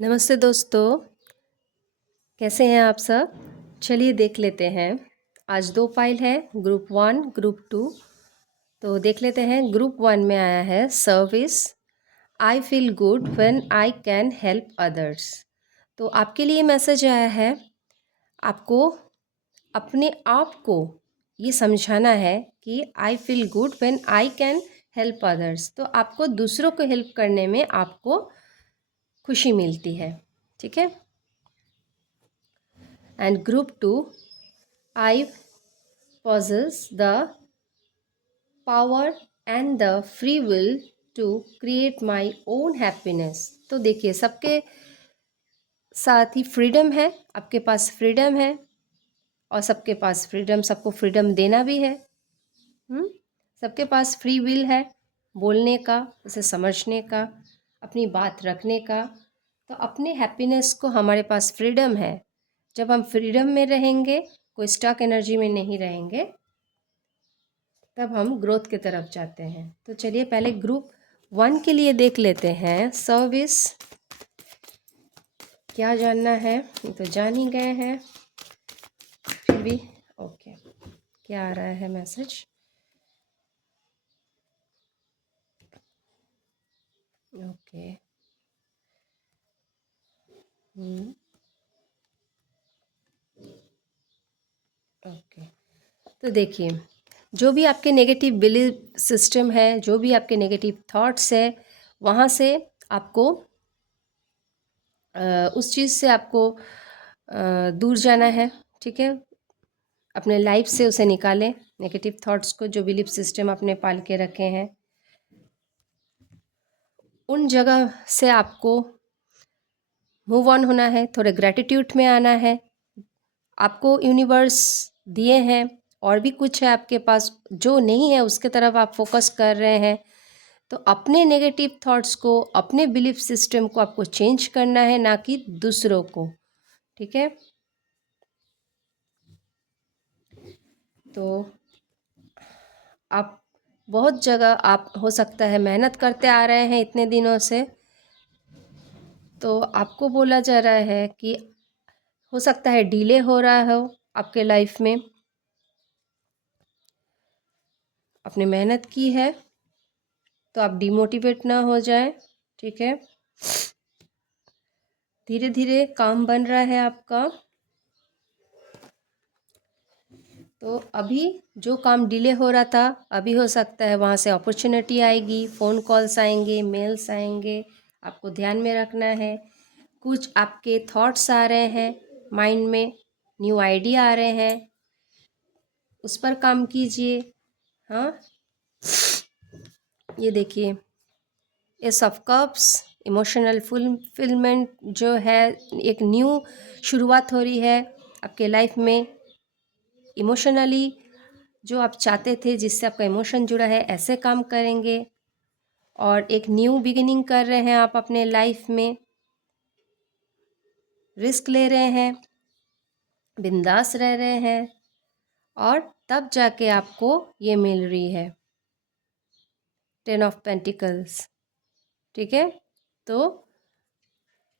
नमस्ते दोस्तों, कैसे हैं आप सब? चलिए देख लेते हैं। आज 2 फाइल है, ग्रुप 1, ग्रुप 2। तो देख लेते हैं। ग्रुप 1 में आया है service, I feel good when I can help others. तो आपके लिए मैसेज आया है, आपको अपने आप को ये समझाना है कि I feel good when I can help others. तो आपको दूसरों को हेल्प करने में आपको खुशी मिलती है, ठीक है। And group 2, I possess the power and the free will to create my own happiness। तो देखिए, सबके साथ ही फ्रीडम है, आपके पास फ्रीडम है और सबके पास फ्रीडम, सबको फ्रीडम देना भी है। सबके पास फ्री विल है, बोलने का, उसे समझने का, अपनी बात रखने का। तो अपने हैप्पीनेस को हमारे पास फ्रीडम है। जब हम फ्रीडम में रहेंगे, कोई स्टक एनर्जी में नहीं रहेंगे, तब हम ग्रोथ की तरफ जाते हैं। तो चलिए पहले ग्रुप 1 के लिए देख लेते हैं। सर्विस क्या जानना है, ये तो जान ही गए हैं, फिर भी ओके। क्या आ रहा है मैसेज? ओके। ओके। तो देखिए, जो भी आपके नेगेटिव बिलीफ सिस्टम है, जो भी आपके नेगेटिव थॉट्स है, वहाँ से आपको उस चीज़ से आपको दूर जाना है, ठीक है। अपने लाइफ से उसे निकालें, नेगेटिव थॉट्स को, जो बिलीफ सिस्टम आपने पाल के रखे हैं, उन जगह से आपको मूव ऑन होना है, थोड़े ग्रैटिट्यूड में आना है। आपको यूनिवर्स दिए हैं और भी कुछ है आपके पास, जो नहीं है उसके तरफ आप फोकस कर रहे हैं। तो अपने नेगेटिव थॉट्स को, अपने बिलीफ सिस्टम को आपको चेंज करना है, ना कि दूसरों को, ठीक है। तो आप बहुत जगह, आप हो सकता है मेहनत करते आ रहे हैं इतने दिनों से, तो आपको बोला जा रहा है कि हो सकता है डिले हो रहा हो आपके लाइफ में। आपने मेहनत की है तो आप डिमोटिवेट ना हो जाएं, ठीक है। धीरे धीरे काम बन रहा है आपका। तो अभी जो काम डिले हो रहा था, अभी हो सकता है वहाँ से अपॉर्चुनिटी आएगी, फ़ोन कॉल्स आएंगे, मेल्स आएंगे। आपको ध्यान में रखना है। कुछ आपके थॉट्स आ रहे हैं माइंड में, न्यू आइडिया आ रहे हैं, उस पर काम कीजिए। हाँ, ये देखिए, S of cups, emotional fulfilment जो है, एक न्यू शुरुआत हो रही है आपके लाइफ में। इमोशनली जो आप चाहते थे, जिससे आपका इमोशन जुड़ा है, ऐसे काम करेंगे और एक न्यू बिगिनिंग कर रहे हैं आप अपने लाइफ में। रिस्क ले रहे हैं, बिंदास रह रहे हैं, और तब जाके आपको ये मिल रही है 10 ऑफ पेंटिकल्स, ठीक है। तो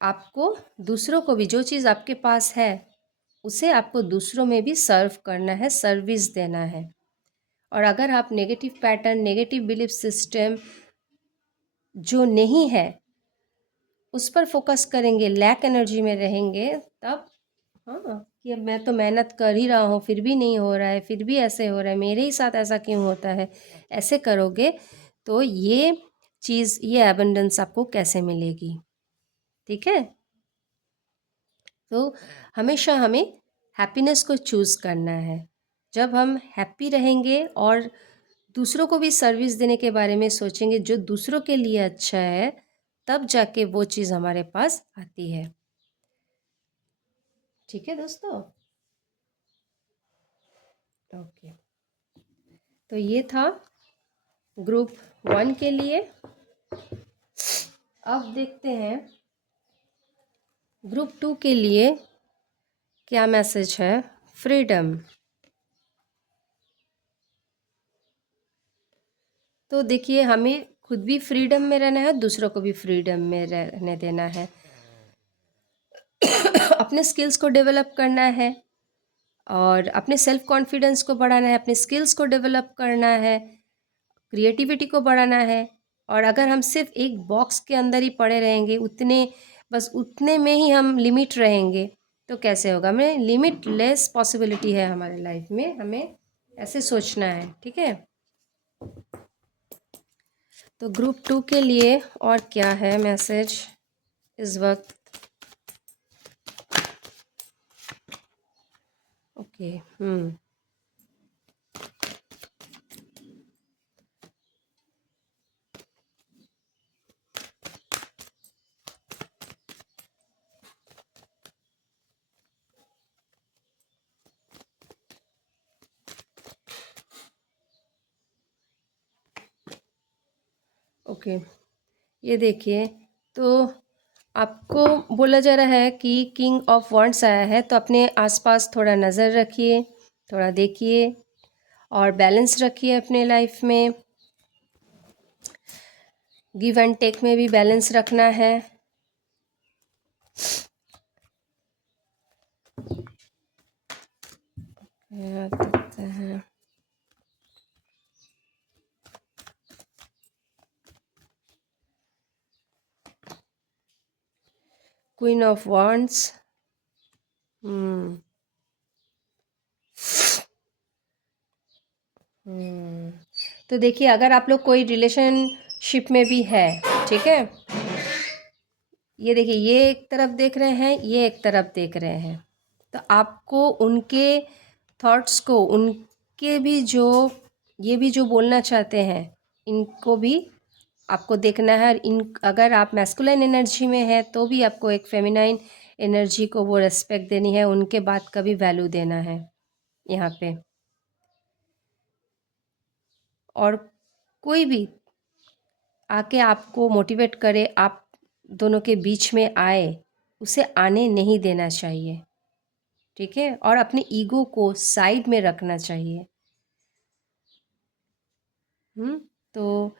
आपको दूसरों को भी, जो चीज़ आपके पास है उसे आपको दूसरों में भी सर्व करना है, सर्विस देना है। और अगर आप negative pattern, negative belief system जो नहीं है उस पर फोकस करेंगे, लैक एनर्जी में रहेंगे, तब हाँ, कि अब मैं तो मेहनत कर ही रहा हूँ फिर भी नहीं हो रहा है, फिर भी ऐसे हो रहा है, मेरे ही साथ ऐसा क्यों होता है, ऐसे करोगे तो ये चीज़, ये एबंडेंस आपको कैसे मिलेगी, ठीक है। तो हमेशा हमें हैप्पीनेस को चूज़ करना है। जब हम हैप्पी रहेंगे और दूसरों को भी सर्विस देने के बारे में सोचेंगे जो दूसरों के लिए अच्छा है, तब जाके वो चीज़ हमारे पास आती है, ठीक है दोस्तों। ओके, तो ये था ग्रुप 1 के लिए। अब देखते हैं ग्रुप 2 के लिए क्या मैसेज है। फ्रीडम। तो देखिए, हमें खुद भी फ्रीडम में रहना है, दूसरों को भी फ्रीडम में रहने देना है। अपने स्किल्स को डेवलप करना है और अपने सेल्फ कॉन्फिडेंस को बढ़ाना है, अपने स्किल्स को डेवलप करना है, क्रिएटिविटी को बढ़ाना है। और अगर हम सिर्फ एक बॉक्स के अंदर ही पड़े रहेंगे, बस उतने में ही हम लिमिट रहेंगे, तो कैसे होगा? हमें लिमिटलेस पॉसिबिलिटी है हमारे लाइफ में, हमें ऐसे सोचना है, ठीक है। तो ग्रुप 2 के लिए और क्या है मैसेज इस वक्त? ओके, ओके, ये देखिए, तो आपको बोला जा रहा है कि किंग ऑफ वॉन्ड्स आया है, तो अपने आसपास थोड़ा नज़र रखिए, थोड़ा देखिए और बैलेंस रखिए अपने लाइफ में। गिव एंड टेक में भी बैलेंस रखना है। देखते हैं, क्वीन ऑफ वॉन्ड्स, तो देखिए, अगर आप लोग कोई रिलेशनशिप में भी है, ठीक है, ये देखिए, ये एक तरफ देख रहे हैं, ये एक तरफ देख रहे हैं, तो आपको उनके थॉट्स को, उनके भी जो, ये भी जो बोलना चाहते हैं, इनको भी आपको देखना है। इन अगर आप मैस्कुलाइन एनर्जी में है तो भी आपको एक फेमिनाइन एनर्जी को वो रेस्पेक्ट देनी है, उनके बात का भी वैल्यू देना है यहाँ पे। और कोई भी आके आपको मोटिवेट करे, आप दोनों के बीच में आए, उसे आने नहीं देना चाहिए, ठीक है। और अपने ईगो को साइड में रखना चाहिए। तो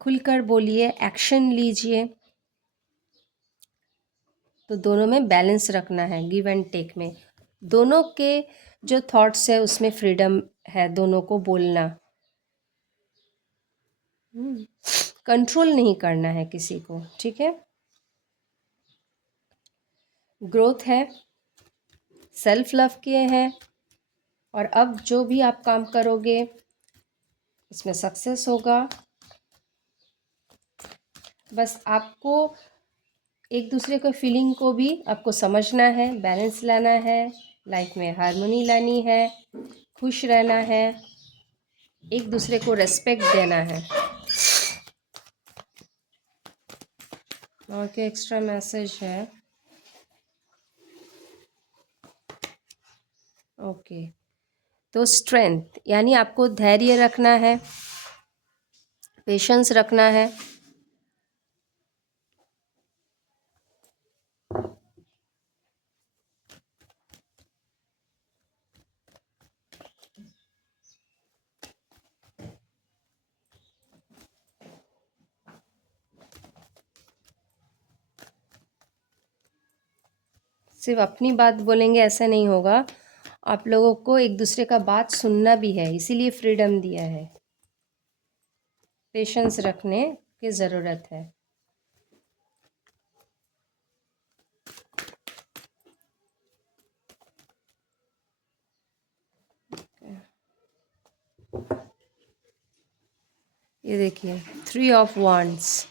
खुलकर बोलिए, एक्शन लीजिए, तो दोनों में बैलेंस रखना है, गिव एंड टेक में। दोनों के जो थॉट्स है उसमें फ्रीडम है, दोनों को बोलना, कंट्रोल नहीं करना है किसी को, ठीक है। ग्रोथ है, सेल्फ लव किए हैं, और अब जो भी आप काम करोगे उसमें सक्सेस होगा। बस आपको एक दूसरे को फीलिंग को भी आपको समझना है, बैलेंस लाना है, लाइफ में हार्मनी लानी है, खुश रहना है, एक दूसरे को रेस्पेक्ट देना है। और क्या एक्स्ट्रा मैसेज है? ओके, तो स्ट्रेंथ यानी आपको धैर्य रखना है, पेशेंस रखना है। सिर्फ अपनी बात बोलेंगे ऐसा नहीं होगा, आप लोगों को एक दूसरे का बात सुनना भी है, इसीलिए फ्रीडम दिया है। पेशेंस रखने की ज़रूरत है। ये देखिए, 3 ऑफ वांड्स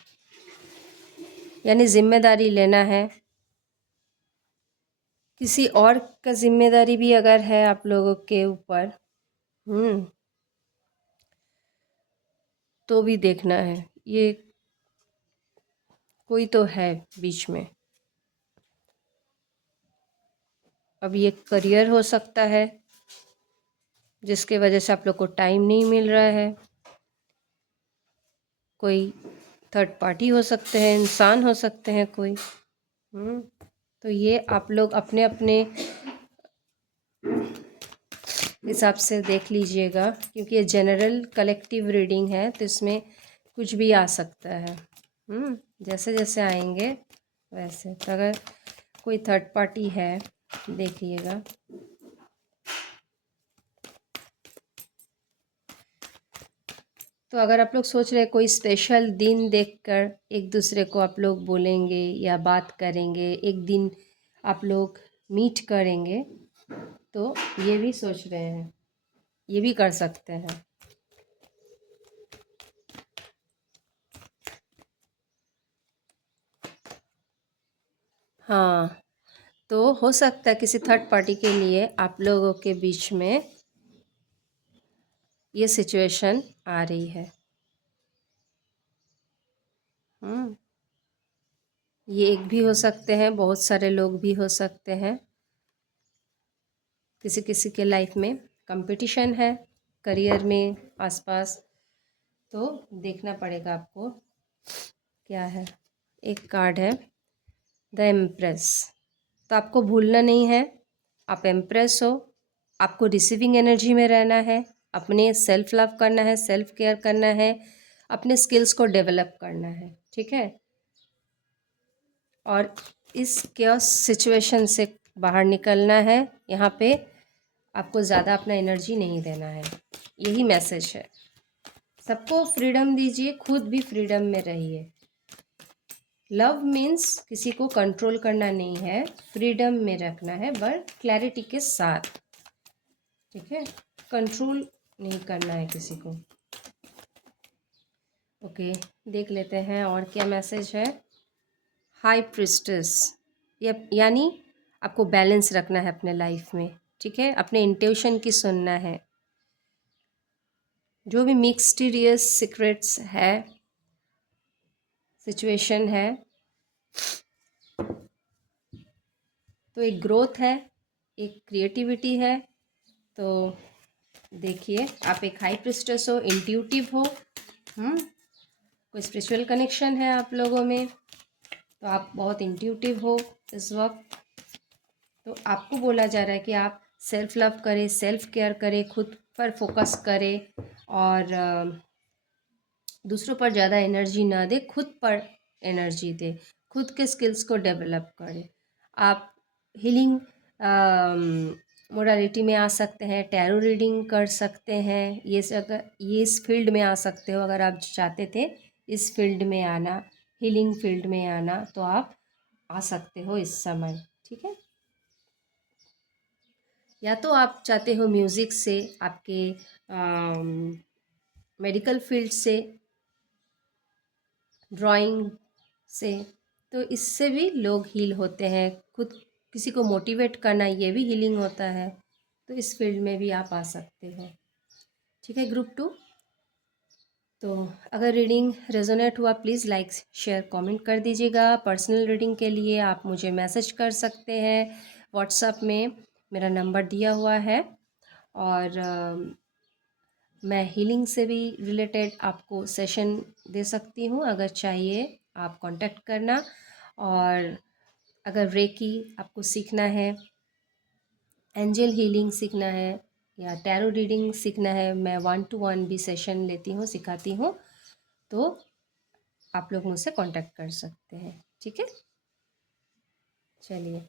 यानी जिम्मेदारी लेना है। किसी और का जिम्मेदारी भी अगर है आप लोगों के ऊपर, तो भी देखना है, ये कोई तो है बीच में। अब ये करियर हो सकता है जिसके वजह से आप लोग को टाइम नहीं मिल रहा है, कोई थर्ड पार्टी हो सकते हैं, इंसान हो सकते हैं कोई। तो ये आप लोग अपने अपने हिसाब से देख लीजिएगा, क्योंकि ये जनरल कलेक्टिव रीडिंग है, तो इसमें कुछ भी आ सकता है। जैसे जैसे आएंगे वैसे, तो अगर कोई थर्ड पार्टी है, देखिएगा। तो अगर आप लोग सोच रहे हैं कोई स्पेशल दिन देखकर एक दूसरे को आप लोग बोलेंगे या बात करेंगे, एक दिन आप लोग मीट करेंगे, तो ये भी सोच रहे हैं, ये भी कर सकते हैं। हाँ, तो हो सकता है किसी थर्ड पार्टी के लिए आप लोगों के बीच में ये सिचुएशन आ रही है। ये एक भी हो सकते हैं, बहुत सारे लोग भी हो सकते हैं। किसी किसी के लाइफ में कंपटीशन है, करियर में, आसपास, तो देखना पड़ेगा आपको क्या है। एक कार्ड है द एम्प्रेस। तो आपको भूलना नहीं है, आप एम्प्रेस हो, आपको रिसीविंग एनर्जी में रहना है, अपने सेल्फ लव करना है, सेल्फ केयर करना है, अपने स्किल्स को डेवलप करना है, ठीक है। और इस केओस सिचुएशन से बाहर निकलना है। यहाँ पे आपको ज़्यादा अपना एनर्जी नहीं देना है, यही मैसेज है। सबको फ्रीडम दीजिए, खुद भी फ्रीडम में रहिए। लव मीन्स किसी को कंट्रोल करना नहीं है, फ्रीडम में रखना है, बट क्लैरिटी के साथ, ठीक है। कंट्रोल नहीं करना है किसी को। ओके, देख लेते हैं और क्या मैसेज है। हाई प्रिस्टेस, यानी आपको बैलेंस रखना है अपने लाइफ में, ठीक है। अपने इंट्यूशन की सुनना है। जो भी मिस्टीरियस सीक्रेट्स है, सिचुएशन है, तो एक ग्रोथ है, एक क्रिएटिविटी है। तो देखिए, आप एक हाई प्रिस्टेस हो, इंट्यूटिव हो, कोई स्पिरिचुअल कनेक्शन है आप लोगों में, तो आप बहुत इंट्यूटिव हो इस वक्त। तो आपको बोला जा रहा है कि आप सेल्फ लव करें, सेल्फ केयर करें, खुद पर फोकस करें और दूसरों पर ज़्यादा एनर्जी ना दे, खुद पर एनर्जी दे, खुद के स्किल्स को डेवलप करें। आप हीलिंग मोडालिटी में आ सकते हैं, टैरो रीडिंग कर सकते हैं, ये इस फील्ड में आ सकते हो। अगर आप चाहते थे इस फील्ड में आना, हीलिंग फील्ड में आना, तो आप आ सकते हो इस समय, ठीक है। या तो आप चाहते हो म्यूज़िक से, आपके मेडिकल फील्ड से, ड्राइंग से, तो इससे भी लोग हील होते हैं। खुद किसी को मोटिवेट करना, ये भी हीलिंग होता है। तो इस फील्ड में भी आप आ सकते हो, ठीक है। ग्रुप 2, तो अगर रीडिंग रेजोनेट हुआ प्लीज़ लाइक शेयर कमेंट कर दीजिएगा। पर्सनल रीडिंग के लिए आप मुझे मैसेज कर सकते हैं व्हाट्सएप में, मेरा नंबर दिया हुआ है। और मैं हीलिंग से भी रिलेटेड आपको सेशन दे सकती हूँ, अगर चाहिए आप कांटेक्ट करना। और अगर रेकी आपको सीखना है, एंजल हीलिंग सीखना है या टैरो रीडिंग सीखना है, मैं 1-to-1 भी सेशन लेती हूँ, सिखाती हूँ, तो आप लोग मुझसे कांटेक्ट कर सकते हैं, ठीक है। चलिए,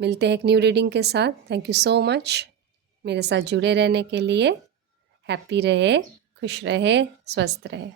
मिलते हैं एक न्यू रीडिंग के साथ। थैंक यू सो मच मेरे साथ जुड़े रहने के लिए। हैप्पी रहे, खुश रहे, स्वस्थ रहे।